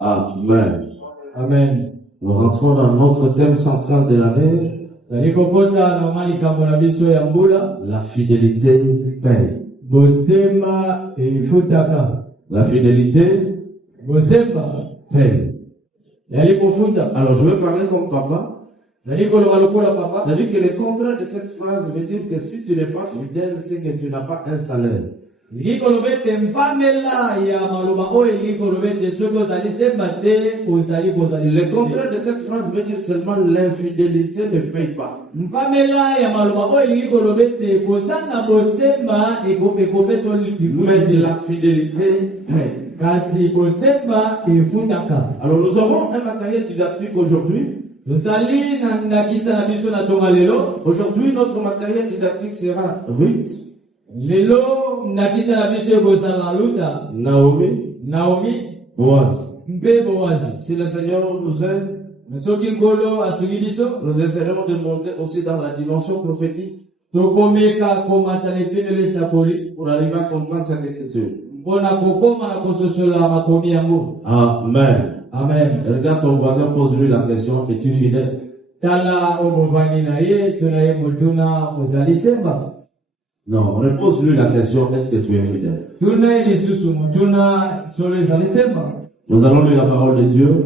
Amen. Amen. Nous rentrons dans notre thème central de l'année. La fidélité paye. La fidélité paye. Alors je vais parler comme papa. C'est-à-dire que le contraire de cette phrase veut dire que si tu n'es pas fidèle, c'est que tu n'as pas un salaire. Le contraire de cette phrase veut dire seulement l'infidélité ne paye pas. Mais la fidélité paye. Alors nous avons un matériel didactique aujourd'hui. Aujourd'hui notre matériel didactique sera Ruth, Naomi, Boaz. Si le Seigneur nous aide, nous essaierons de monter aussi dans la dimension prophétique pour arriver à comprendre cette écriture. Amen. Amen. Regarde ton voisin, pose-lui la question, es-tu fidèle? Non, repose-lui la question, est-ce que tu es fidèle? Nous allons lire la parole de Dieu.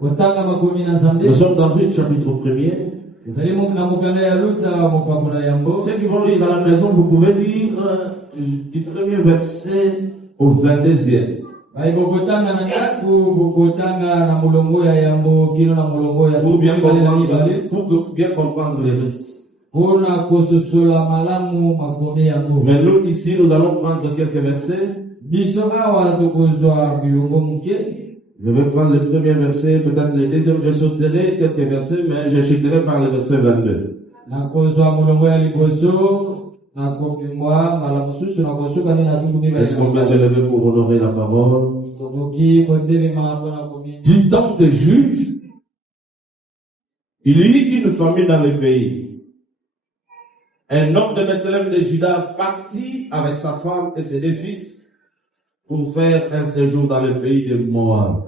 Nous sommes dans Ruth chapitre 1er. Ceux qui vont lire dans la maison, vous pouvez lire du premier verset au 22e. Pour bien comprendre les risques. Mais nous ici, nous allons prendre quelques versets. Je vais prendre le premier verset, peut-être le deuxième, je sauterai quelques versets, mais je chuterai par le verset 22. Est-ce qu'on peut se lever pour honorer la parole? Du temps des juges, il y eut une famine dans le pays. Un homme de Bethléem de Juda partit avec sa femme et ses 2 fils pour faire un séjour dans le pays de Moab.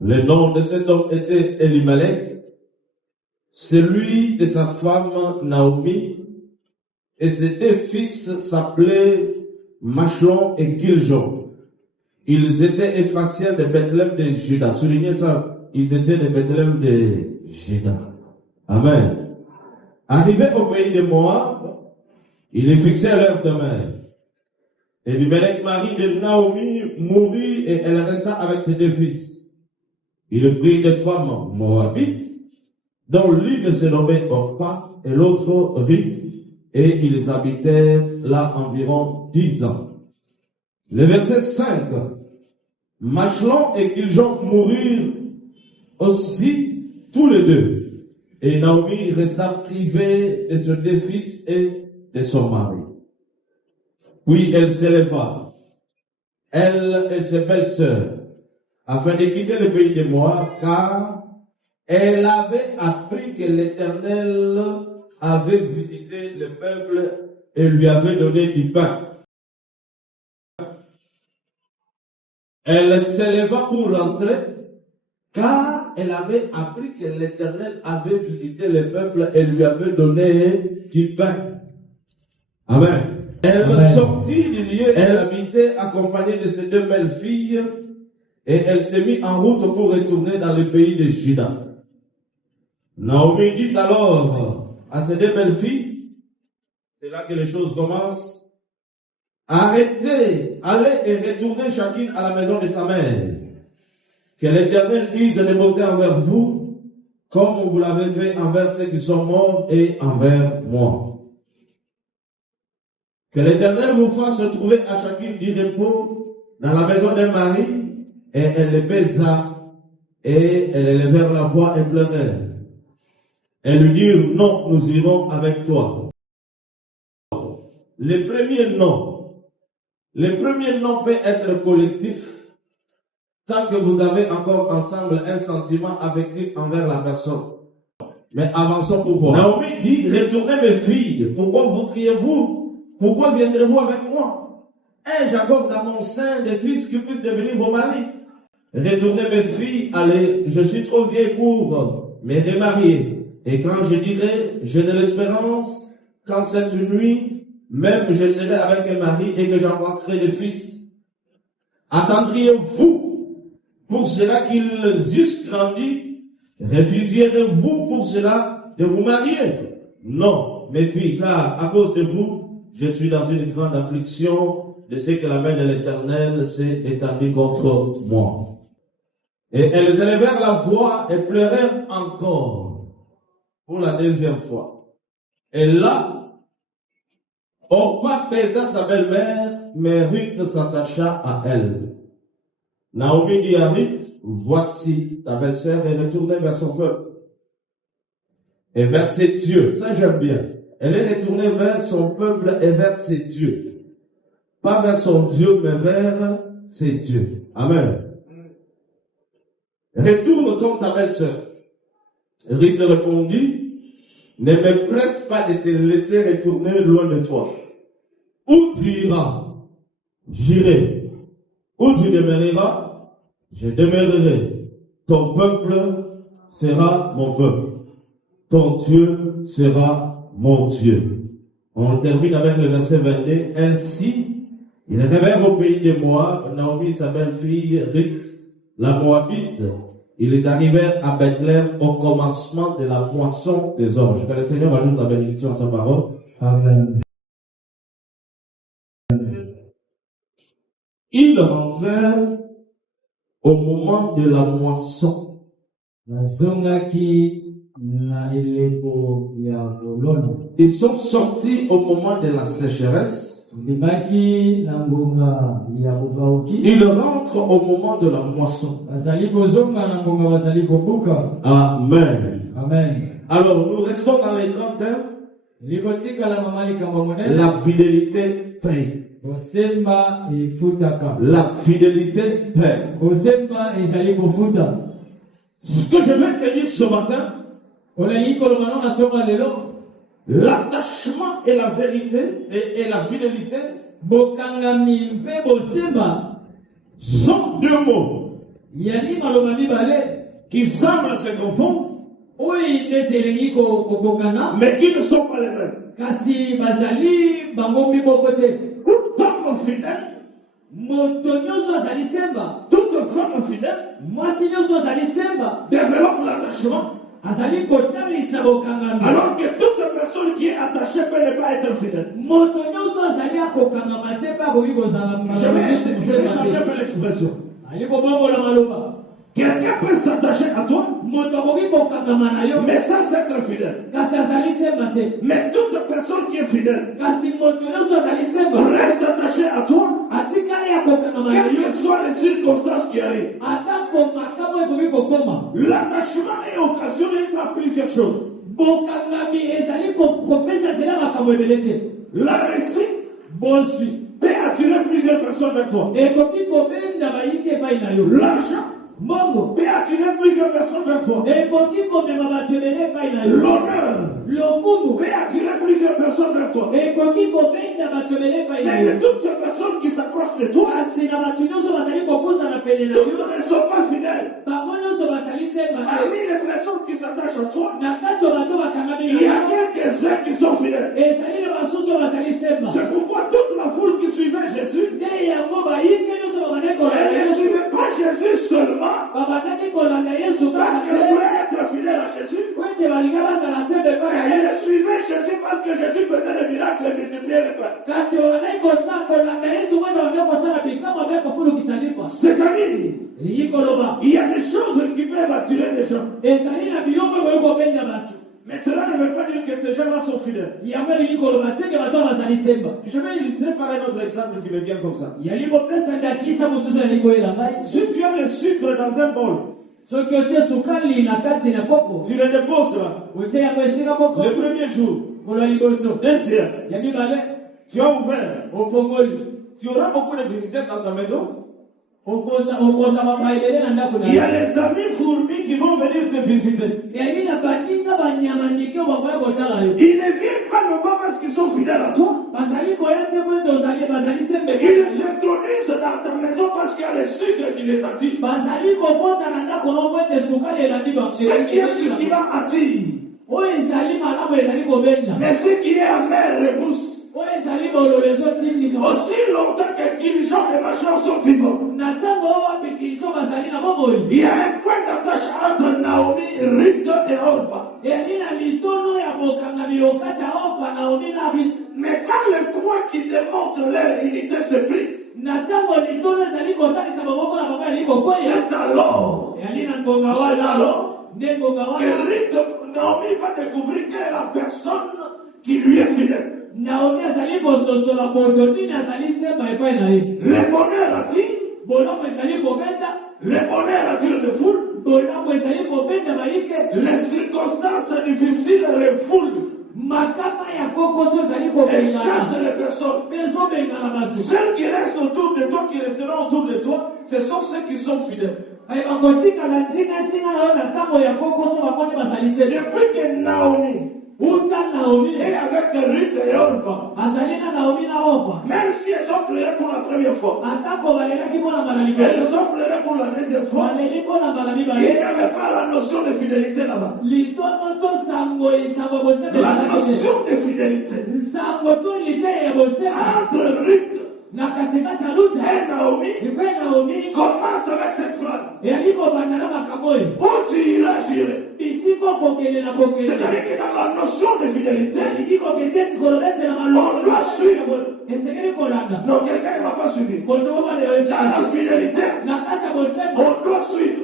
Le nom de cet homme était Elimelech, celui de sa femme Naomi, et ses 2 fils s'appelaient Machlon et Kiljon. Ils étaient Éphratiens de Bethléem de Juda. Soulignez ça, ils étaient de Bethléem de Juda. Amen. Arrivés au pays de Moab, ils y fixèrent leur demeure. Elimelech, mari de Naomi, mourut et elle resta avec ses 2 fils. Il prit des femmes moabites, dont l'une se nommait Orpa et l'autre Ruth, et ils habitèrent là environ 10 ans. Le verset 5. Machlon et Kiljon moururent aussi tous les 2. Et Naomi resta privée de ses 2 fils et de son mari. Puis elle s'éleva, elle et ses belles-sœurs, afin de quitter le pays de Moab, car elle avait appris que l'Éternel avait visité le peuple et lui avait donné du pain. Elle s'éleva pour rentrer, car elle avait appris que l'Éternel avait visité le peuple et lui avait donné du pain. Amen. Elle sortit du lieu, elle habitait accompagnée de ses 2 belles filles, et elle s'est mise en route pour retourner dans le pays de Juda. Naomi dit alors à ses 2 belles filles, c'est là que les choses commencent, arrêtez, allez et retournez chacune à la maison de sa mère. Que l'Éternel dise de monter envers vous, comme vous l'avez fait envers ceux qui sont morts et envers moi. Que l'Éternel vous fasse trouver à chacune du repos dans la maison d'un mari. Et elle le baisa, et elle élevèrent la voix et pleurèrent. Elles lui dirent, non, nous irons avec toi. Le premier non peut être collectif tant que vous avez encore ensemble un sentiment affectif envers la personne. Mais avançons pour voir. Naomi dit, retournez mes filles, pourquoi vous criez-vous? Pourquoi viendrez-vous avec moi? Et j'accorde à mon sein des fils qui puissent devenir vos maris. Retournez mes filles, allez, je suis trop vieille pour me remarier. Et quand je dirai, j'ai de l'espérance, quand cette nuit, même je serai avec un mari et que j'enfanterai des fils, attendriez-vous pour cela qu'ils eussent grandi? Refusiez-vous pour cela de vous marier? Non, mes filles, car à cause de vous, je suis dans une grande affliction de ce que la main de l'Éternel s'est établie contre moi. Et elles élevèrent la voix et pleurèrent encore pour la deuxième fois. Et là, Orpa pesa sa belle-mère, mais Ruth s'attacha à elle. Naomi dit à Ruth, voici ta belle-sœur est retournée vers son peuple et vers ses dieux. Ça j'aime bien. Elle est retournée vers son peuple et vers ses dieux. Pas vers son Dieu, mais vers ses dieux. Amen. Retourne donc ta belle-sœur. Ruth répondit, ne me presse pas de te laisser retourner loin de toi. Où tu iras, j'irai. Où tu demeureras, je demeurerai. Ton peuple sera mon peuple. Ton Dieu sera mon Dieu. On termine avec le verset 22. Ainsi, ils arrivèrent au pays de Moab. Naomi, sa belle-fille, Ruth, la Moabite. Ils arrivèrent à Bethléem au commencement de la moisson des orges. Que le Seigneur ajoute la bénédiction à sa parole. Amen. Ils rentrèrent au moment de la moisson. Ils sont sortis au moment de la sécheresse. Ils rentrent au moment de la moisson. Amen. Amen. Alors nous restons dans les grands thèmes. La fidélité paye. La fidélité paye. Ce que je vais te dire ce matin, l'attachement et la vérité et la fidélité sont deux mots qui semblent se confondre, mais qui ne sont pas les mêmes. Toute homme fidèle, toute femme fidèle développe l'attachement. Alors que toute personne qui est attachée peut ne pas être fidèle. Je vais changer un peu l'expression. Quelqu'un peut s'attacher à toi, mais sans être fidèle. Mais toute personne qui est fidèle reste attachée à toi, quelles que soient les circonstances qui arrivent. L'attachement est occasionné par plusieurs choses. La réussite peut attirer plusieurs personnes vers toi. L'argent peut attirer plusieurs personnes vers toi. L'honneur peut attirer plusieurs personnes vers toi. Mais de toutes ces personnes qui s'approchent de toi, toutes ne sont pas fidèles. Parmi les personnes qui s'attachent à toi, il y a quelques-uns qui sont fidèles. C'est pourquoi toute la foule qui suivait Jésus, elle ne suivait pas Jésus seulement parce qu'elle voulait être fidèle à Jésus. Elle suivait Jésus parce que Jésus faisait des miracles et multipliait les pains. C'est-à-dire, il y a des choses qui peuvent attirer les gens. Mais cela ne veut pas dire que ces gens-là sont fidèles. Je vais illustrer par un autre exemple qui me vient comme ça. Si tu as le sucre dans un bol, tu le déposes là. Le premier jour, deuxième, tu as ouvert. Tu auras beaucoup de visiteurs dans ta maison. Il y a les amis fourmis qui vont venir te visiter. Ils ne viennent pas normalement parce qu'ils sont fidèles à toi. Ils s'introduisent dans ta maison parce qu'il y a les sucres qui les attirent. Ce qui est succulent attire. Mais ce qui est amer repousse. Aussi longtemps que Kirishan et Machan sont vivants, il y a un point d'attache entre Naomi, Ruth et Orpa. Mais quand le point qui démontre leur unité se brise, c'est alors que Ruth, Naomi va découvrir quelle est la personne qui lui est fidèle. Le bonheur attire. Le bonheur attire les foules. Les circonstances difficiles refoulent. Et chassent les personnes. Celles qui restent autour de toi, qui resteront autour de toi, ce sont ceux qui sont fidèles. Depuis que Naomi et avec Ruth et Orpa, même si elles ont pleuré pour la première fois, elles ont pleuré pour la deuxième fois, il n'y avait pas la notion de fidélité là-bas. La notion de fidélité entre Ruth et Naomi commence avec cette phrase. Où tu iras, j'irai. C'est-à-dire que dans la notion de fidélité, on doit suivre. Non, quelqu'un ne m'a pas suivi. Dans la fidélité, on doit suivre.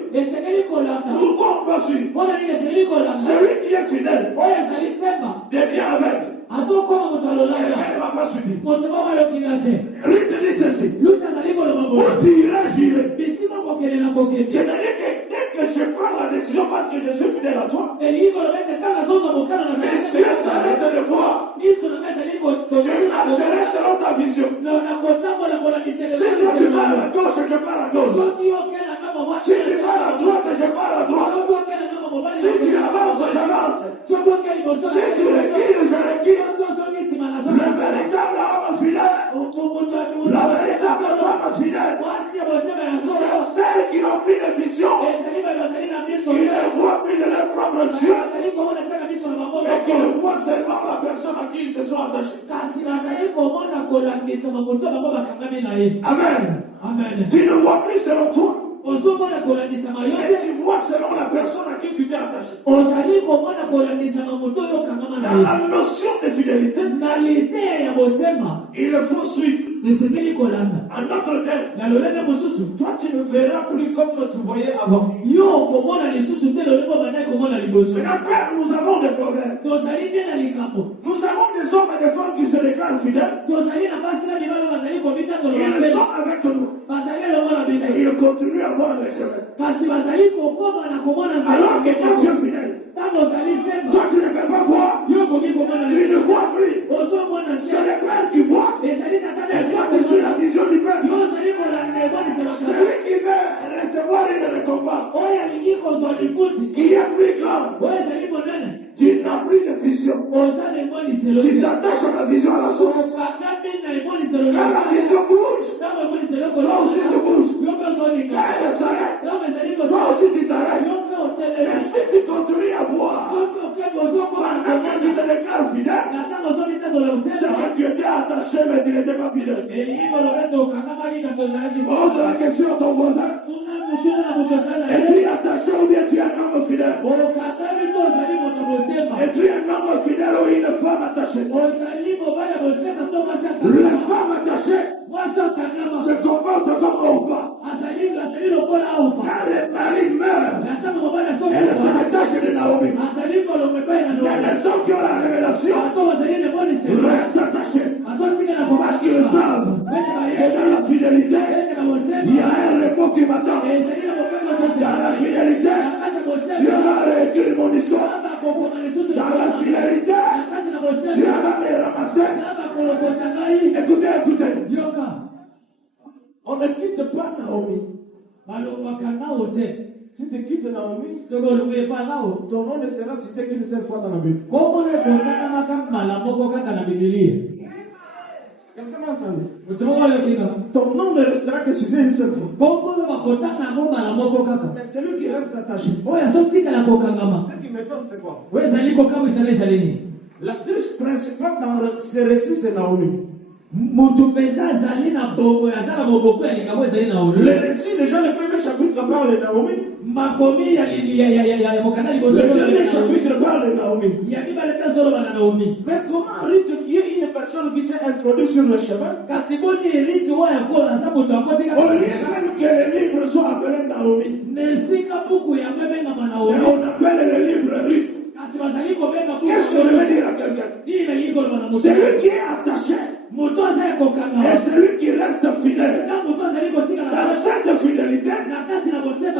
Pourquoi on doit suivre? Celui qui est fidèle devient aveugle. Quelqu'un ne m'a pas suivi. Ruth dit ceci. Où tu iras, j'irai. C'est-à-dire que dès que je prends la décision parce que je suis fidèle à toi, mes yeux s'arrêtent de voir. Je marcherai selon ta vision. Si toi tu pars à gauche, je pars à gauche. Si tu pars à droite, je pars à droite. Si tu avances, j'avance. Si tu recules, je recule. Le véritable homme fidèle, la véritable femme fidèle, c'est celles qui ont pris des visions, qui ne voient plus de leurs propres yeux, et qui ne voient seulement la personne à qui ils se sont attachés. Amen. Tu ne vois plus selon toi. Et tu vois selon la personne à qui tu t'es attaché. Dans la notion de fidélité, il faut suivre. En d'autres termes, toi tu ne verras plus comme tu voyais avant. Maintenant, nous avons des problèmes. Nous avons des hommes et des femmes qui se déclarent fidèles. Ils sont avec nous. Et ils continuent à voir les chemins. Alors que quand tu es fidèle, toi tu ne peux pas voir. Tu ne vois plus. C'est le Père qui voit. Et toi tu suis la vision du Père. Celui qui veut recevoir une récompense qui est plus grande, tu n'as plus de vision. Tu t'attaches à la vision à la source. Quand la vision bouge, toi aussi tu bouges. Quand elle s'arrête, toi aussi tu t'arrêtes. Mais si tu continues à boire, pendant que tu te déclares fidèle, c'est que tu étais attaché mais tu n'étais pas fidèle. Pose la question à ton voisin. Es-tu attaché ou bien tu es un homme fidèle? Es-tu un homme fidèle ou une femme attachée? La femme attachée se comporte comme Orpa. Quand le mari meurt, elle se détache de Naomi. Mais les hommes qui ont la révélation restent attachés. Parce qu'ils savent. Et dans la fidélité, il y a un repos qui m'attend. Dans la fidélité, Dieu va réécrire mon histoire. Dans la fidélité, Dieu va me ramasser. Écoutez. On On ne quitte pas Naomi. Si tu quittes Naomi, ton nom ne sera cité qu'une seule fois dans la Bible. Quelqu'un m'a entendu? Ton nom ne restera que cité une seule fois. Mais celui qui reste attaché. Ce qui m'étonne, c'est quoi? L'actrice principale dans ce récit, c'est Naomi. Le récit déjà, le premier chapitre parle de Naomi. Le dernier chapitre parle de Naomi. Mais comment Ruth, qui est une personne qui s'est introduite sur le chemin, au lieu même que le livre soit appelé Naomi, et on appelle le livre Ruth. Qu'est-ce que je veux dire à quelqu'un? Celui qui est attaché et celui qui reste fidèle. Dans cette fidélité,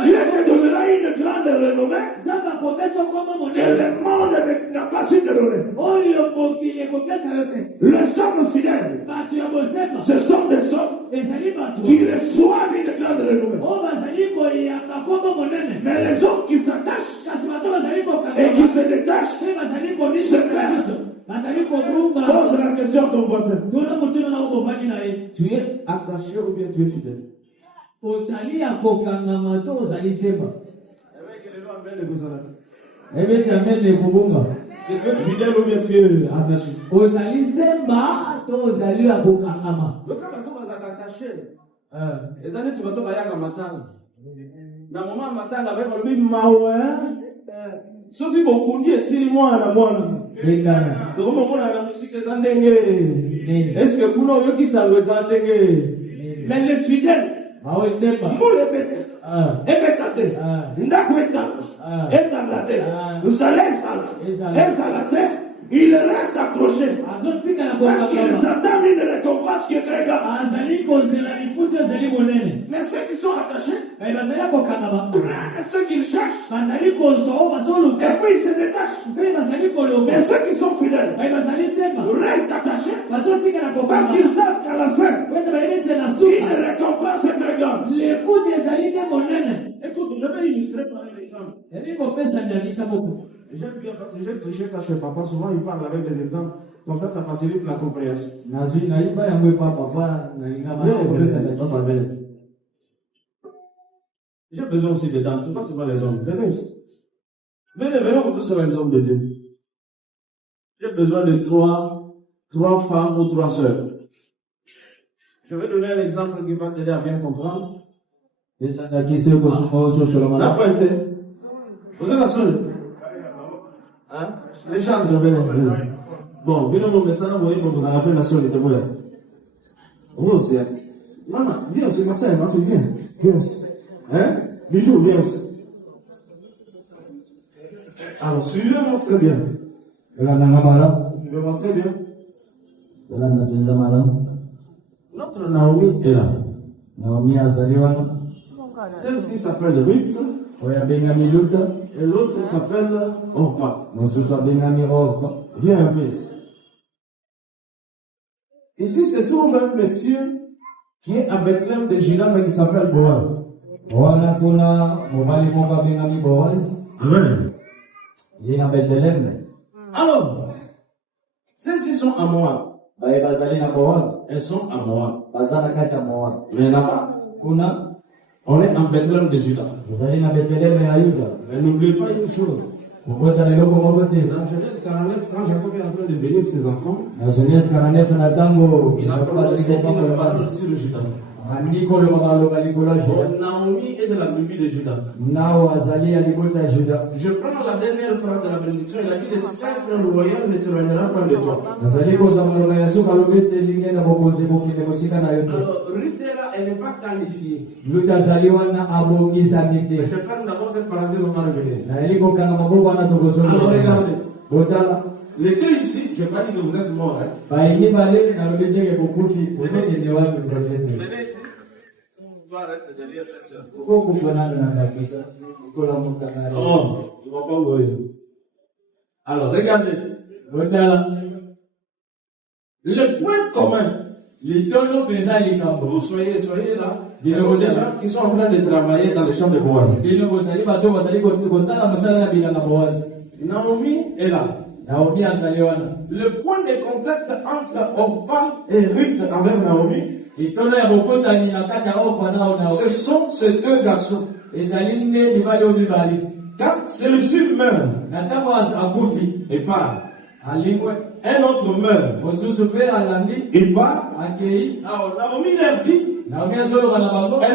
Dieu te donnera une grande renommée que le monde n'a pas su te donner. Les hommes fidèles, ce sont des hommes qui reçoivent une grande renommée. Mais les hommes qui s'attachent et qui se détachent se perdent. Pose la question à ton voisin. Tu es attaché ou bien tu es fidèle? Tu es fidèle ou bien tu es attaché? Les années tu vas te bailler à matin. Dans le moment matin, avec le même maoué. Ceux qui vont conduire 6 mois à la moine. Est-ce que vous n'avez qui ça vous a mais les fidèles, vous les bêtes, et bêtes, vous allez à la terre, ils restent accrochés. Parce qu'ils attendent une récompense qui est très grande. Mais ceux qui sont attachés, ceux qui le cherchent, et puis ils se détachent. Mais ceux qui sont fidèles, restent attachés, parce qu'ils savent qu'à la fin, une récompense est très grande. Écoute, je vais illustrer par un exemple. J'aime bien parce que j'ai triché ça chez papa. Souvent, il parle avec des exemples. Comme ça facilite la compréhension. J'ai besoin aussi de dames, pas seulement les hommes. Venez aussi. Venez, vous tous sur les hommes de Dieu. J'ai besoin de trois femmes ou 3 sœurs. Je vais donner un exemple qui va t'aider à bien comprendre. La pointe. Vous êtes la seule. Hein? Les gens de bon, bien mon message, vous voyez, vous avez appelé la seule de moi. Rose, maman, viens aussi, ma soeur, viens aussi. Hein? Bijou, viens aussi. Alors, suivez-moi très bien. Suivez-moi très bien. Notre Naomi est là. Celle-ci s'appelle Ruth. Et l'autre s'appelle Orpa. Viens un peu ici. Ici se trouve un monsieur qui est à Bethléem de Juda, mais qui s'appelle Boaz. Amen. Alors, celles-ci sont à Moab. Elles sont à Moab. Mais là-bas, on est en Bethléem de Juda. Mais n'oubliez pas une chose. Dans Genèse 49, quand Jacob est en train de bénir ses enfants, il a parlé sur le Juda. Naomi est de la tribu de Juda. Je prends la dernière phrase de la bénédiction. Il a dit: le sceptre royal ne s'éloignera pas de toi. Alors, Ruth est là, elle n'est pas qualifiée. Mais je ferme d'abord cette parenthèse, on va revenir. Alors, regardez. Les deux ici, je n'ai pas dit que vous êtes morts. Venez ici. On va rester derrière cette soeur. Oh, ils ne vont pas ouvrir. Alors, regardez. Le point commun Vous soyez là. Il y a des gens qui sont en train de travailler dans le champ de Boaz. Naomi est là. Le point de contact entre Orpah et Ruth avec Naomi, ce sont ces deux garçons. Quand celui-ci meurt et part, un autre meurt, il part, alors Naomi leur dit, elle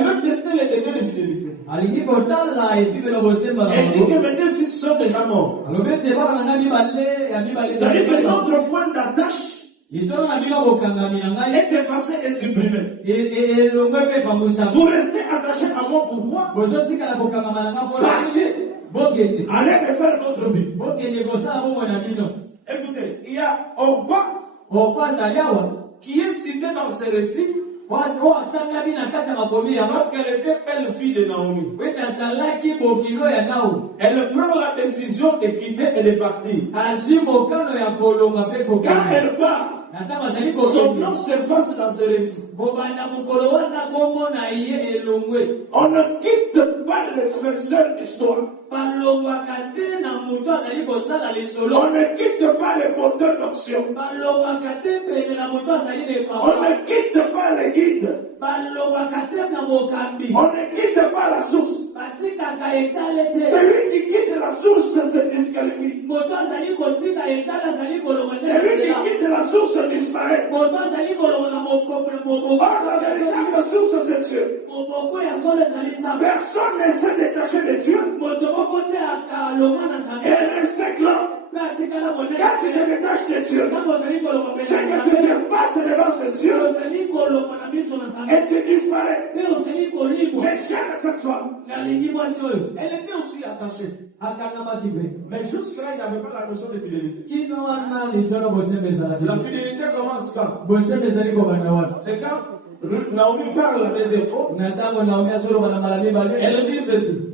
veut tester les degrés de fidélité. Elle dit que mes deux fils sont déjà morts. C'est-à-dire que notre point d'attache est effacé et supprimé. Vous restez attaché à mon pouvoir. Allez me faire votre vie. Écoutez, il y a Orpah qui est cité dans ce récit parce qu'elle était belle-fille de Naomi. Elle prend la décision de quitter et de partir. Quand elle part, son nom s'efface dans ce récit. On ne quitte pas les faiseurs d'histoire. On ne quitte pas les porteurs d'options. On ne quitte pas les guides. On ne quitte pas la source. Celui qui quitte la source se disqualifie. Celui qui quitte la source disparaît. Or, la véritable source, c'est Dieu. Personne ne s'est détaché de Dieu et respecte l'homme. Quand tu te détaches de Dieu, c'est que tu t'effaces devant ses yeux et tu disparais. Mais jamais cette femme, elle était aussi attachée. Mais jusque-là, il n'y avait pas la notion de fidélité. La fidélité commence quand? C'est quand Naomi parle à des efforts. Elle dit ceci.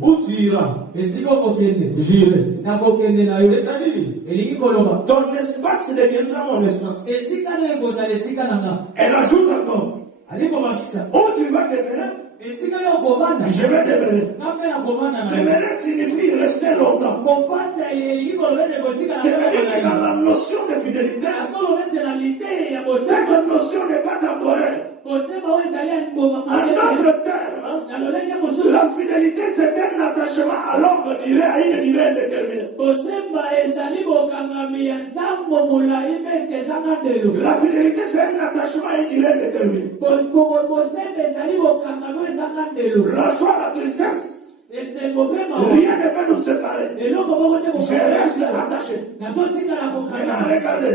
Où tu iras? J'irai. C'est-à-dire, ton espace deviendra mon espace. Elle ajoute encore. Où tu vas demeurer? Je vais demeurer. Demeurer signifie rester longtemps. C'est-à-dire que dans la notion de fidélité, cette notion n'est pas temporaire. En d'autres termes, la fidélité c'est un attachement à longue durée, à une durée indéterminée. La fidélité c'est un attachement à une durée indéterminée. La joie, la tristesse, rien ne peut nous séparer. Je reste attaché. Maintenant, regardez.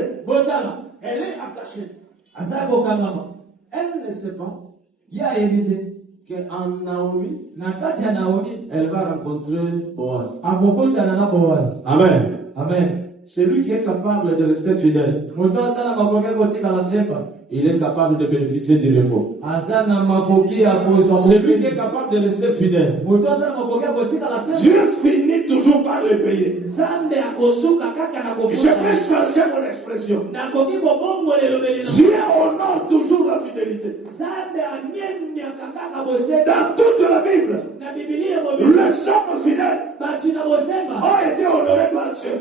Elle est attachée. Elle ne sait pas qu'en Naomi, elle va rencontrer Boaz. Amen. Celui qui est capable de rester fidèle, il est capable de bénéficier du repos. Celui qui est capable de rester fidèle, Dieu finit toujours par le payer. Je peux changer mon expression. Dieu honore toujours la fidélité. Dans toute la Bible, les hommes fidèles ont été honorés par Dieu.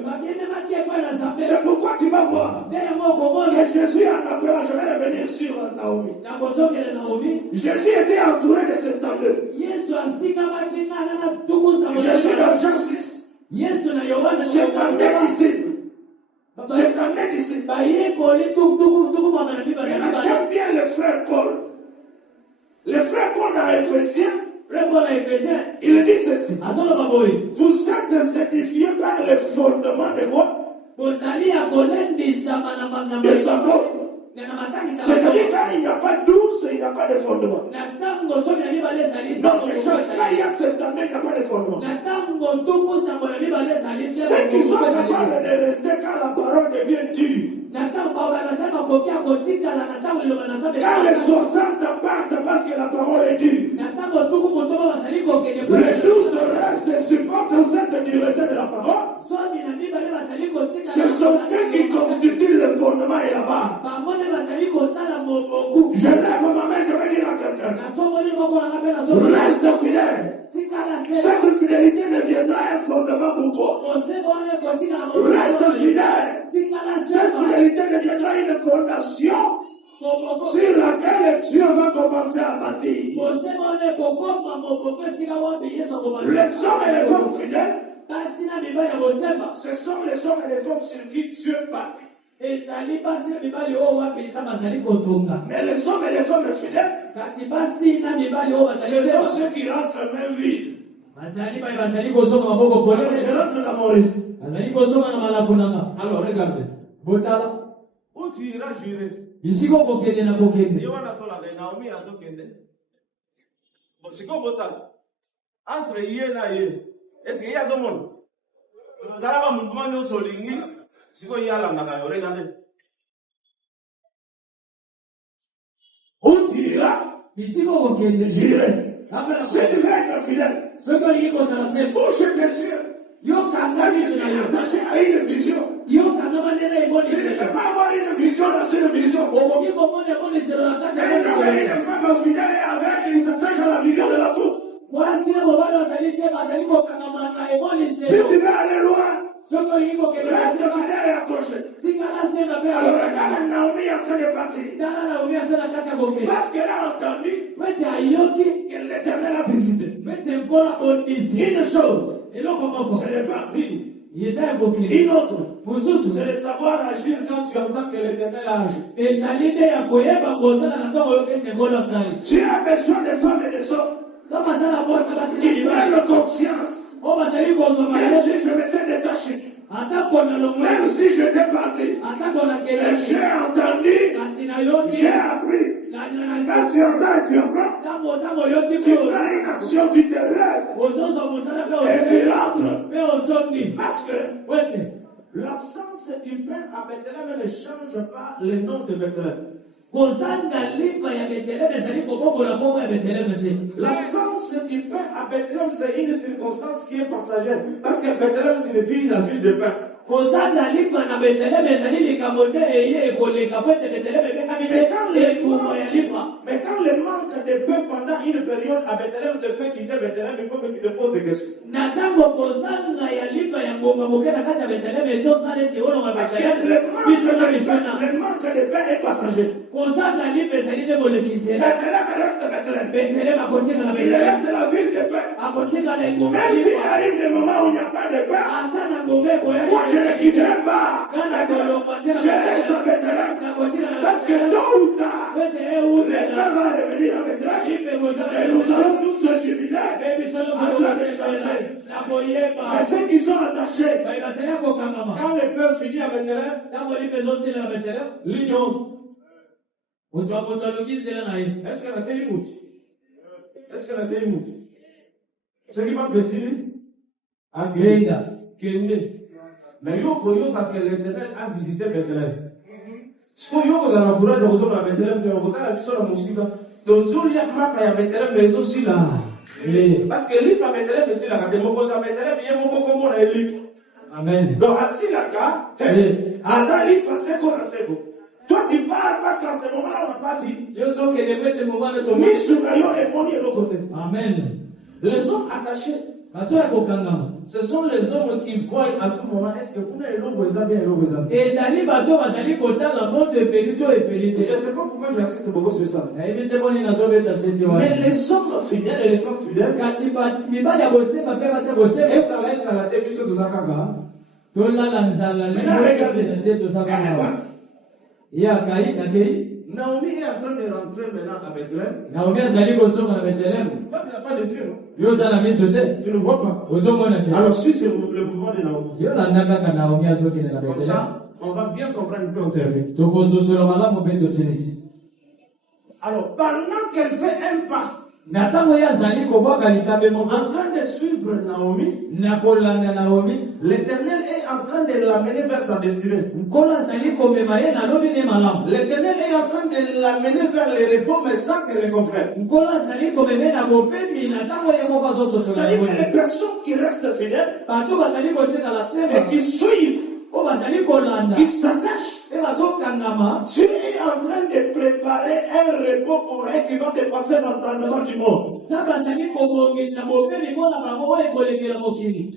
C'est pourquoi tu vas voir que Jésus en appelant, je vais revenir sur Naomi. Jésus était entouré de 72. Jésus dans Jean 6. C'est un des disciples. J'aime bien le frère Paul. Le frère Paul dans Éphésiens, il dit ceci. Vous êtes édifiés par le fondement de quoi? Des apôtres. C'est-à-dire quand il n'y a pas de douce, il n'y a pas de fondement. Donc je change. Quand il y a 7 ans, il n'y a pas de fondement. Ceux qui sont capables de rester quand la parole devient dure. Quand les 60 partent parce que la parole est dure, les 12 restent supportent cette dureté de la parole. Ce sont eux qui constituent le fondement et la base. Je lève ma main, je vais dire à quelqu'un. Reste fidèle. Cette fidélité deviendra un fondement pour toi. Reste fidèle. Cette fidélité deviendra une fondation sur laquelle Dieu va commencer à bâtir. Les hommes et les femmes fidèles, ce sont les hommes et les femmes sur qui Dieu bâtit. Mais les hommes et les femmes fidèles, ce sont ceux qui rentrent main vide. Je rentre dans mon récit. Alors regardez. Où tu iras jurer? Ici, on va gagner la coquine. Entre hier et est-ce qu'il y a un monde? Ça va mouvement de solingi. Si vous y allez, regardez. Où tu iras? Ici, on va gagner. J'irai. C'est du maître fidèle. Ce que l'on dit, c'est bouche et blessure. Yo attaché à une vision. Tu ne peux pas avoir une vision dans une vision. Et une femme fidèle et aveugle, il s'attache à la vision de la source. Si tu veux aller loin, reste fidèle et accroché. Alors regarde Naomi en train de partir. Parce qu'elle a entendu que l'Éternel a visité. Une chose, c'est de partir. Une autre, c'est de savoir agir quand tu entends que l'Éternel agit. Tu as besoin de femmes et de hommes qui prennent conscience. Même si je m'étais détaché, même si je t'ai parti, j'ai entendu, j'ai appris. Quand tu entends et tu apprends, tu prends une action, tu te lèves et tu rentres. Parce que l'absence du pain à Bethléem ne change pas le nom de Bethléem. L'absence du pain à Bethléem, c'est une circonstance qui est passagère. Parce que Bethléem signifie la ville de pain. Mais quand le manque de pain pendant une période à Bethléem te fait quitter Bethléem, il faut que tu te poses des questions. Parce que le manque de pain est passager. Bethléem reste Bethléem. Il reste la ville de pain. Même s'il arrive des moments où il n'y a pas de pain, moi je ne quitterai pas. Je reste à Bethléem. Parce que tôt ou tard, le pain va revenir à Bethléem. Et nous allons tous se jubiler. Mais ceux qui sont attachés, quand le pain finit à Bethléem, l'union. Est-ce qu'elle a été émoute? Est-ce qu'elle a été émoute? Ce qui m'a précisé, à Kende. Mais yo que l'Éternel a visité Bethléem. Si vous avez la courage de vous à Bethléem, vous avez la puissance de la mosquée. Donc, vous avez la Bethléem, mais aussi là. Parce que l'île à Bethléem, c'est la démocratie à Bethléem, il y a beaucoup comme on a l'île. Amen. Donc, ainsi la carte, à la l'île, c'est qu'on a c'est beau. Toi, tu parles parce qu'en ce moment-là, on n'a pas dit. Mis sur le rayon et on est de l'autre côté. Amen. Les hommes attachés, ce sont les hommes qui voient à tout moment est-ce que vous n'avez pas besoin bien. Je ne sais pas pourquoi j'insiste beaucoup sur ça. Mais les hommes fidèles et les femmes fidèles, et ça va être à la tête puisque tout ça. Maintenant, regardez. Naomi est en train de rentrer maintenant à Bethléem. Toi, tu n'as pas de yeux, non? Tu ne vois pas. Alors, suis sur le mouvement de Naomi. Comme ça, on va bien comprendre un peu au terme. Alors, pendant qu'elle fait un pas En train de suivre Naomi, l'Éternel est en train de l'amener vers sa destinée. L'Éternel est en train de l'amener vers le repos, mais sans que le contraire. C'est-à-dire que les personnes qui restent fidèles et qui suivent, qui s'attachent, tu es en train de préparer un repos pour eux qui va te passer l'entendement du monde.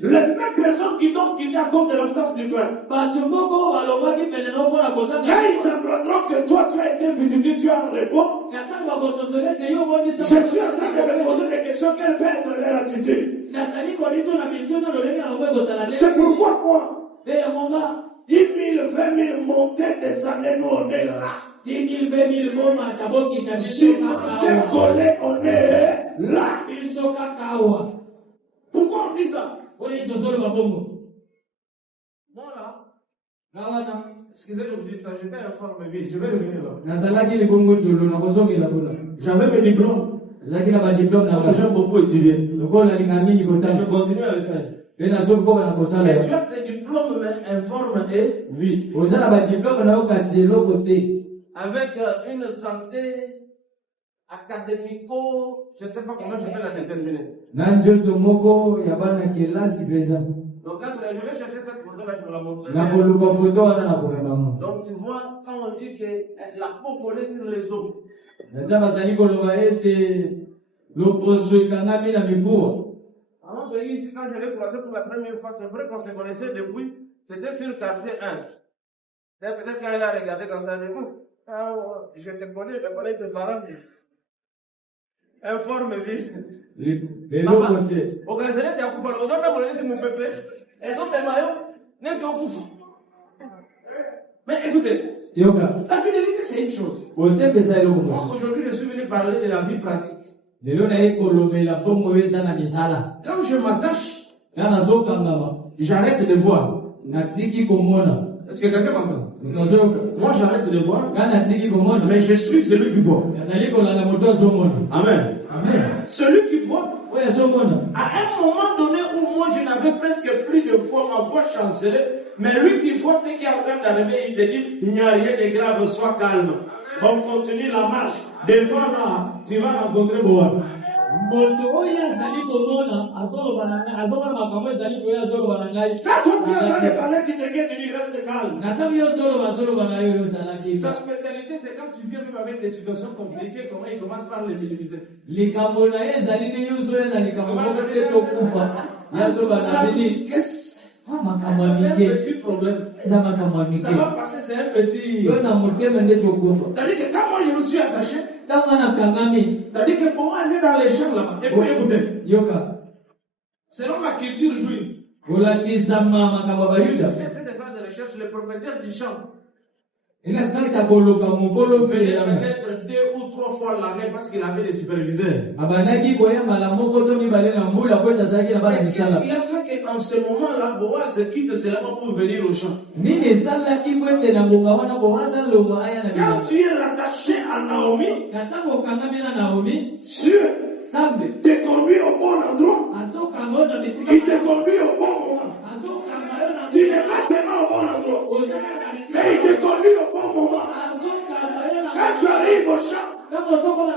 Les mêmes personnes qui t'ont quitté à cause de l'absence du pain. Quand ils apprendront que toi tu as été visité, tu as un repos. Je suis en train de me poser des questions, quelle peut être leur attitude? C'est pourquoi moi, 10 000, 20 000 montées, descendaient, nous on est là. 10 000, 20 000 si on est collé, on est là. Pourquoi on dit ça? Moi là, excusez de vous dire ça, j'étais informé vite, je vais revenir là. J'avais mes diplômes. J'ai beaucoup étudié. Je continue à le faire. Mais tu as des diplômes, mais informe et vite. Avec une santé académico, je ne sais pas comment je vais la déterminer. Donc quand je vais chercher cette photo-là, je vais la montrer. Donc tu vois, quand on dit que la peau collée sur les os. Avant de venir ici, quand je l'ai croisé pour la première fois, c'est vrai qu'on se connaissait depuis, c'était sur le quartier 1. Peut-être quand il a regardé comme ça, je te connais, je connais tes parents. Informe vite. Organisez-les, tu as coupé. On doit m'enlever mon pépé. Et donc, les maillots, n'est qu'au coupé. Mais écoutez, la fidélité, c'est une chose. Aujourd'hui, je suis venu parler de la vie pratique. Quand je m'attache, j'arrête de voir. Est-ce que quelqu'un m'entend? Moi j'arrête de voir, mais je suis celui qui voit. Amen. Amen. Celui qui voit, à un moment donné où moi je n'avais presque plus de foi, ma voix chancelait, mais lui qui voit ce qui est en train d'arriver, il te dit, il n'y a rien de grave, sois calme. On continue la marche. Devant là, tu vas rencontrer Boa. Quand toi tu es en train de parler, tu te guettes, tu dis reste calme. Sa spécialité, c'est quand tu viens vivre avec des situations compliquées, comment il commence par les minimiser. C'est un petit problème. Ça va passer, c'est un petit. C'est-à-dire que quand moi je me suis attaché, c'est-à-dire que pour moi j'ai dans les champs là-bas. Et puis écoutez, selon ma culture juive, j'ai fait des phases de recherche, le propriétaire du champ. Il a peut-être 2 ou 3 fois l'année parce qu'il avait des superviseurs. Qu'est-ce qui a fait qu'en ce moment-là, Boaz quitte seulement pour venir au champ? Quand tu es rattaché à Naomi, Dieu te conduit au bon endroit. Il te conduit au bon moment. Tu n'es pas seulement au bon endroit, mais il te conduit au bon moment. Quand tu arrives au champ,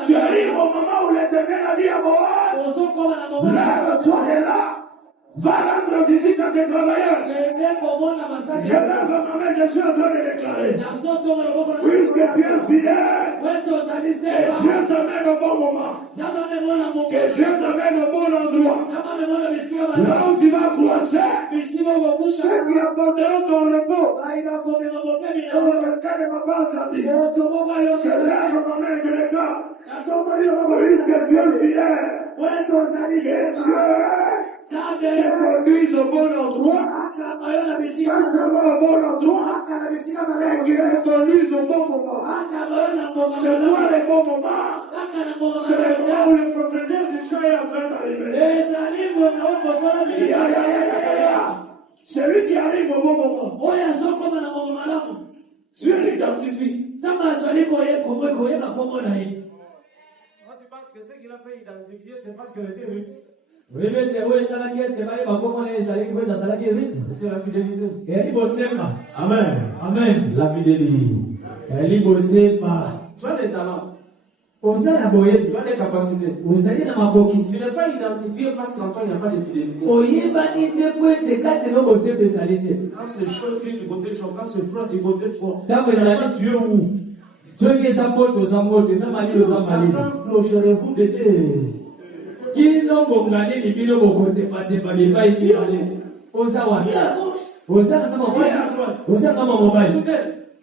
tu arrives au moment où l'Éternel a dit à Boaz, lève-toi de là, va rendre visite à tes travailleurs. Je lève ma main, je suis en train de déclarer, puisque tu es fidèle, que Dieu t'amène au bon moment, que Dieu t'amène au bon endroit, là où tu vas croiser, ceux qui apporteront ton repos. Quelqu'un ne m'a pas entendu. Je lève ma main, je déclare, puisque tu es fidèle, que Dieu te conduise au bon endroit, pas seulement au bon endroit, mais qu'il te conduise au bon moment. C'est quoi le bon moment? C'est le moment où le propriétaire du champ est en train d'arriver. C'est lui qui arrive au bon moment. Tu l'identifie. pense que ce qu'il a fait identifier, c'est parce qu'elle était riche. C'est C'est la fidélité. Amen. Amen. La fidélité. Tu as des talents. Tu as des capacités. Tu n'es pas identifié parce qu'en toi il n'y a pas de fidélité. Quand c'est chaud, tu es du côté chaud. Quand c'est froid, tu es du côté froid. Dieu où? Clochez-vous d'été.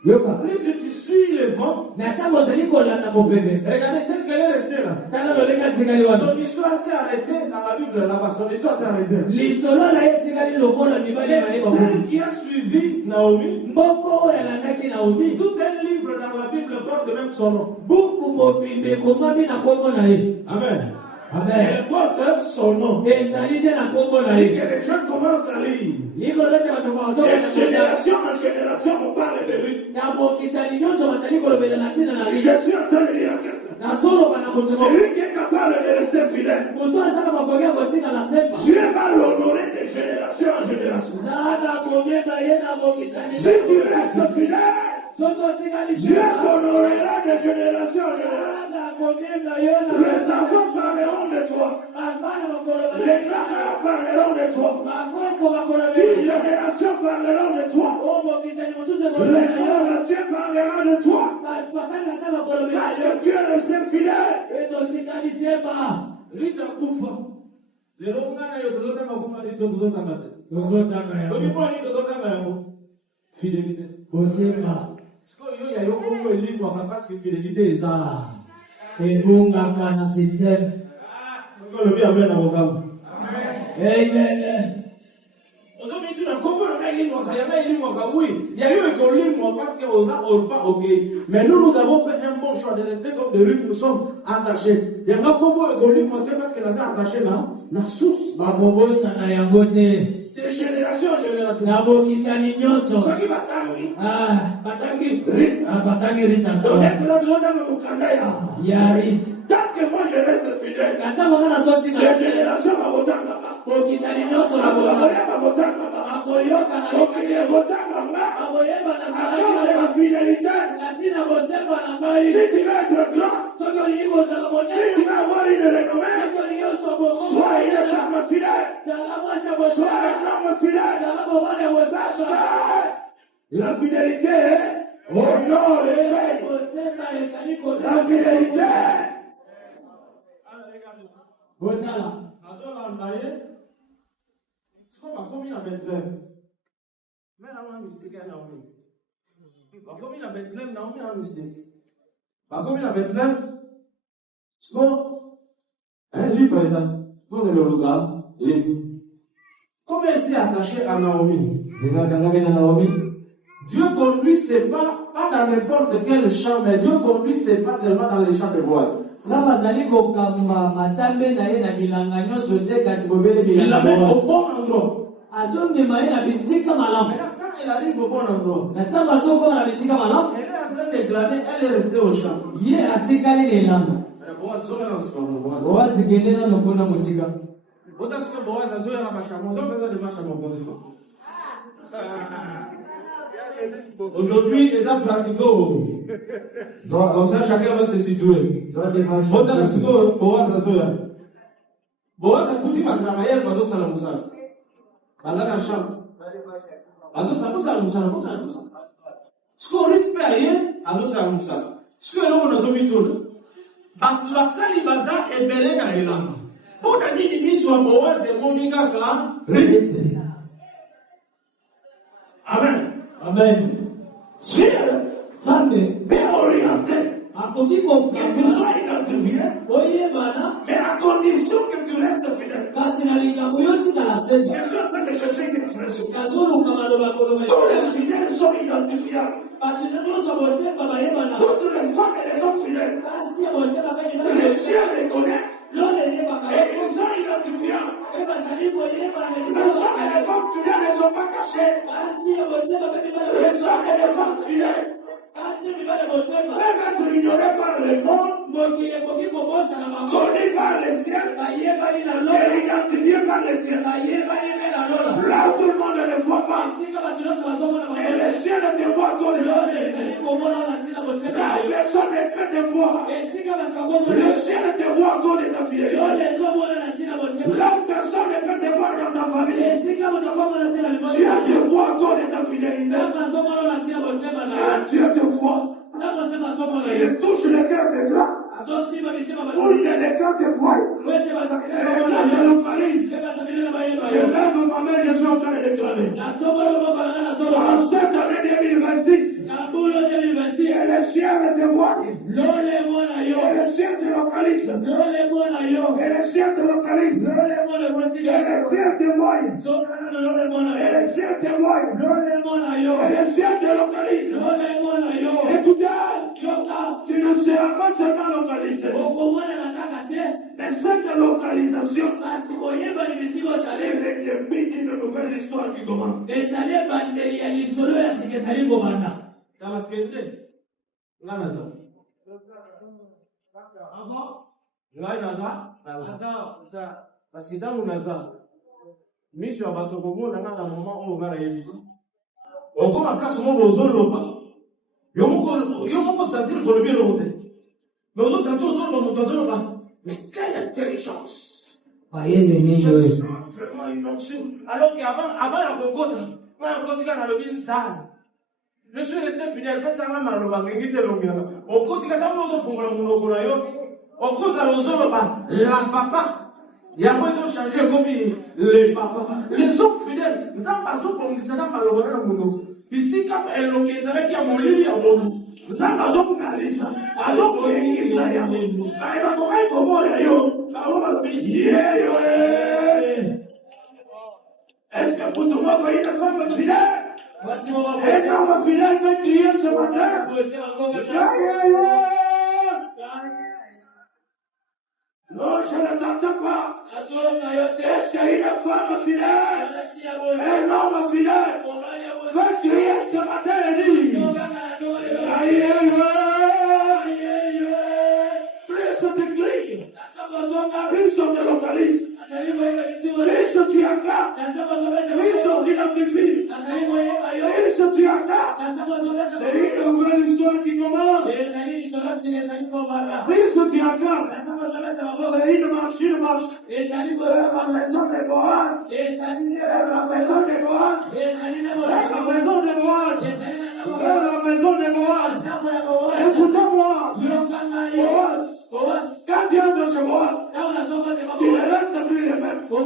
Plus si tu suis le vent, regardez tel qu'elle est restée là. Son histoire s'est arrêtée dans la Bible là-bas. Son histoire s'est arrêtée. Et celle qui a suivi Naomi, tout un livre dans la Bible porte même son nom. Amen. Elle porte son nom. Et que les gens commencent à lire. De génération en génération, on parle de lui. Je suis en train de lire à quelqu'un. C'est lui qui est capable de rester fidèle. Dieu va l'honorer de génération en génération. Si tu restes fidèle, Dieu t'honorera de génération en génération. Les enfants parleront de toi. Les grands parleront de toi. Les générations parleront de toi. Les gens de Dieu parleront de toi. Parce que tu es resté fidèle. Rita kufa. Lero ngana yo tozota makuma rito tozota ngate. Tozota ngaya. Obipo ni tozota ngaya. Fidélité. Osema. Yo ya yo kongo elimwa parce que fidélité eza. Ebunga kana system. Ngo lobi amen na bokamu. Amen. Oui, il y a eu un colimbo parce qu'on a pas ok. Mais nous avons fait un bon choix de rester comme de lui, nous sommes attachés. Il y a un colimbo parce que nous sommes attachés là, la source. De génération en génération. Tant que moi je reste fidèle, les générations vont voter. La fidélité. Si tu veux être grand, si tu veux avoir une renommée, sois une femme fidèle, sois un homme fidèle. La fidélité honore les règles. La fidélité. Comme il a Bethléem. Mais là, on a mystique à Naomi. Comme il a Bethléem, Naomi a mystique. Comme il a Bethléem, un livre est là. Pour le regard, livre. Comme elle s'est attachée à Naomi, Dieu conduit ses pas dans n'importe quel champ, mais Dieu conduit ses pas seulement dans les champs de bois. Il l'amène au bon endroit. Quand il arrive au bon endroit, elle est en train de glaner, elle est restée au champ. Aujourd'hui, les gens pratiquent. Comme ça, chacun va se situer. Boaz a kuti matravailler kwa dosa la musala. Balana sham. Adosa musala musala musala musala. Siko ritpe aye adosa la musala. Siko eloko na zomi tona. Bantu basali baza ebele na elanga. Pona nini miso wa Boaz emoni kaka ritpe. Amen. Amen. Dieu bien orienté. Mais à condition que tu restes fidèle. Je suis en train de chercher une expression. Tous les fidèles sont identifiables. Toutes les femmes et les hommes fidèles. Les cieux les connaissent. Et ils sont identifiables. Les hommes et les femmes fidèles ne sont pas cachés. Les hommes et les femmes fidèles Même être ignoré par le monde, connu par le ciel, et identifié par le ciel. Là où tout le monde ne le voit pas, et le ciel te voit à cause de l'homme. Là où personne ne peut te voir, le ciel te voit à cause de ta fidélité. Là où personne ne peut te voir dans ta famille, Dieu te voit à cause de ta fidélité. Quand Dieu te voit, il touche le cœur de toi. Où il y a le cœur de foi, le cœur de localise. Je lève ma main, je suis en train de déclarer. En cette année 2026, et le ciel te voit. Et le ciel te localise. Et le ciel te localise. Et le ciel te voit. Et le ciel te voit. Et le ciel te localise. Écoutez, tu ne seras pas seulement localisé. Mais cette localisation est le début d'une nouvelle histoire qui commence. Parce que dans le Naza, Michel Abatokobo n'a pas un moment où on va la yébisi. On commence à place au moment où on loba. Yomoko sentir qu'on le bien le côté. Mais on sentir aux autres, mais quelle intelligence! Vraiment une onction. Alors qu'avant la cocotte, moi, on continue à le bien ça. Je suis resté fidèle, mais ça m'a mal au bas, c'est le bien. On continue à l'autre pour le monde. On continue à l'autre, la papa. Il y a moins de changer comme les papas. Les hommes fidèles, nous n'avons pas tout pour nous, ça n'a pas le monde. Ici, comme elle l'a dit, avec qui a mon lit à mon dos. Nous n'avons pas tout pour aller ça. Alors, pour y aller, ça y a mon dos. Il va commencer pour moi, yo. Est-ce que pour tout le monde, il y a une femme fidèle? Et quand ma fidèle va crier ce matin, non, je ne t'entends pas. Est-ce qu'il y a une femme fidèle? Un homme fidèle va crier ce matin et dire aïe, aïe, aïe, plus on te crie, plus on te localise, plus tu acclames, plus on t'identifie, plus tu acclames. C'est une nouvelle histoire qui commence. Plus tu acclames, c'est une marche. La maison de Boaz. La maison de Boaz. La maison de Boaz. La maison de Boaz. Écoutez-moi. Boaz. Quand tu entres chez Boaz, tu ne restes plus le même. Quand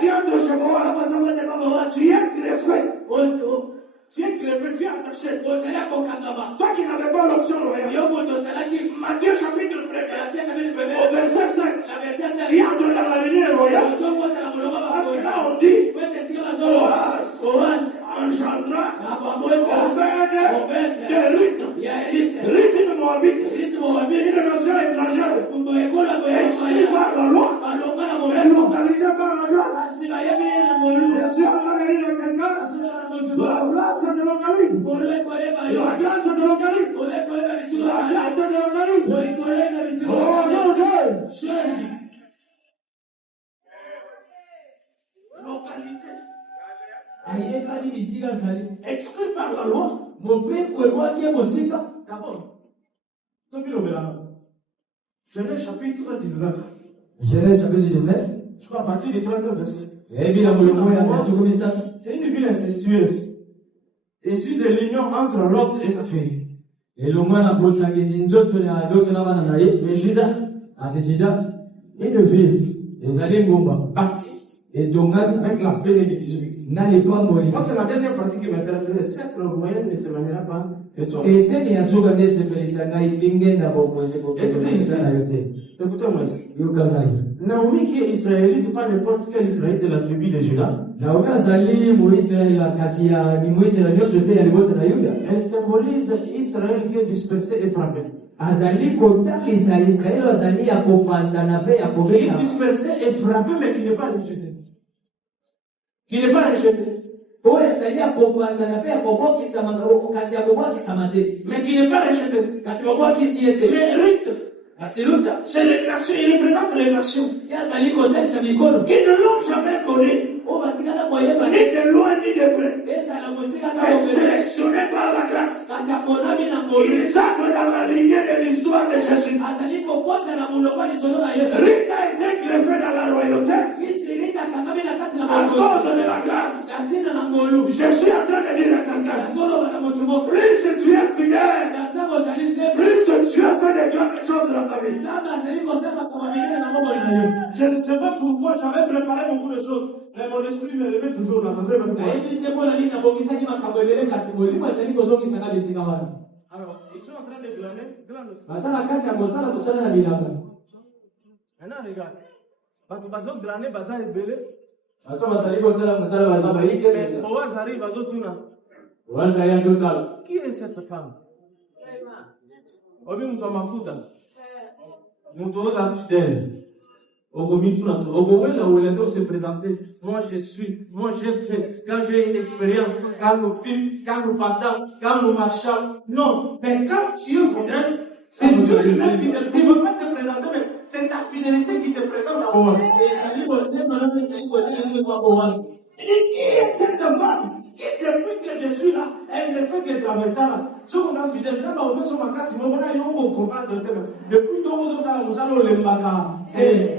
tu entres chez Boaz, tu es greffé. Tu es greffé, tu es attaché. Toi qui n'avais pas l'option royale. Matthieu chapitre 1, au verset 5. Tu entres dans la lignée royale. Parce que là on dit Boaz engendra Obed de Ruth. Ruth une Moabite. Une nation étrangère. Exclue par la loi. Mais localisée par la grâce. Je suis en train de dire quelqu'un. La grâce te localise. La grâce te localise. La grâce te localise. Oh non, non. Localisé. Exclu par la loi. D'abord, Genèse chapitre 19. Genèse chapitre 19. Je crois à partir du 30e verset. C'est une ville incestueuse. Et sur de l'union entre Lot et sa fille. Et le moins à Et Judas, une ville bâtie et donc avec la bénédiction. n'allez pas mourir. Moi, c'est la dernière partie qui m'intéresse. Le sceptre royal ne se maniera pas que toi. Et teni ya soka nese pelisanga ibingenda kwa mwese kwa Écoutez-moi yote. Yukanai. Naomi qui est israélite, pas n'importe quel Israélite de la tribu de Judas. Naomi azali mu Israeli kasi ya ni mu Israeli yote ya libota na Yuda. Elle symbolise Israël qui est dispersé et frappé. Azali kontakti za Israeli azali ya kopanza na pe ya Qui kobeka. est dispersé et frappé mais qui n'est pas rejeté. Qui n'est pas rejeté. oyo azali akopanzana mpe akobwakisama kasi akobwakisama te mais qui n'est pas rejeté. kasi babwakisi ye te Mais Ruth, kasi luta c'est les nations, il représente les nations ye azali kotalisa mikolo qui ne l'ont jamais connu, oyo batikala koyeba ni de loin ni de près, ezala kosika mais kaka sélectionnés par la grâce. kasi aponami na ngolu Ils entrent dans la lignée de l'histoire de Jésus. azali kokota na moloko lisolo na yesu Ruth a été greffée dans la royauté isirita akangami na kati na à bokosi cause de la grâce. katina na ngolu Je suis en train de dire à quelqu'un, nazoloba na motu moko plus tu es fidèle, nzambe ozali sembe plus tu as fait de grandes choses dans ta vie. nzambe azali kosema kama minene na moko na yo Je ne sais pas pourquoi j'avais préparé beaucoup de choses, mais mon esprit me remet toujours là. Parce que nayebi te mpona nini nabongisaki makambo ebele kasi molimo ezali kozongisaka bisika wana alors, ils sont en train de glaner, glane aussi. baza na kati ya kosala mosala na bilanga Maintenant, regarde. Bato bazo glaner, baza ebele. bato bazali kotala mosala baza bayike Mais Boaz arrive, bazo tuna. wazali azotala Qui est cette femme? Obi mtu wa mafuta. Mtu oza fidèle. Ogomituna tu. Ogowela ouelete se présenter. Moi je suis, moi j'ai fait. Quand j'ai une expérience, quand nous filmons, quand nous partons, quand nous marchons. Non, mais quand tu es fidèle, c'est Dieu lui-même qui te présente. Il ne veut pas te présenter, mais c'est ta fidélité qui te présente à moi. ezali kosema nano ezali kotelesi kwa bowazi Il dit, qui est cette femme qui, depuis que je suis là, elle ne fait que travailler là. Ce qu'on a fidèle, quand on fait son macasse, on va y comprendre le thème. Depuis que vous allez le maca,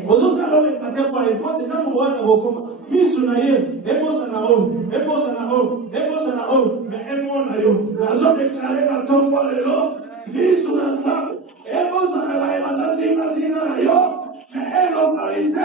vous allez le matin pour les potes, quand vous allez au coma, mis sur la yeux, et vous en avez, et vous en avez, et vous en avez, mais et moi en avez. La zone déclarée dans ton bol de l'eau, mis sur l'ensemble, et vous en avez, mais elle localisée,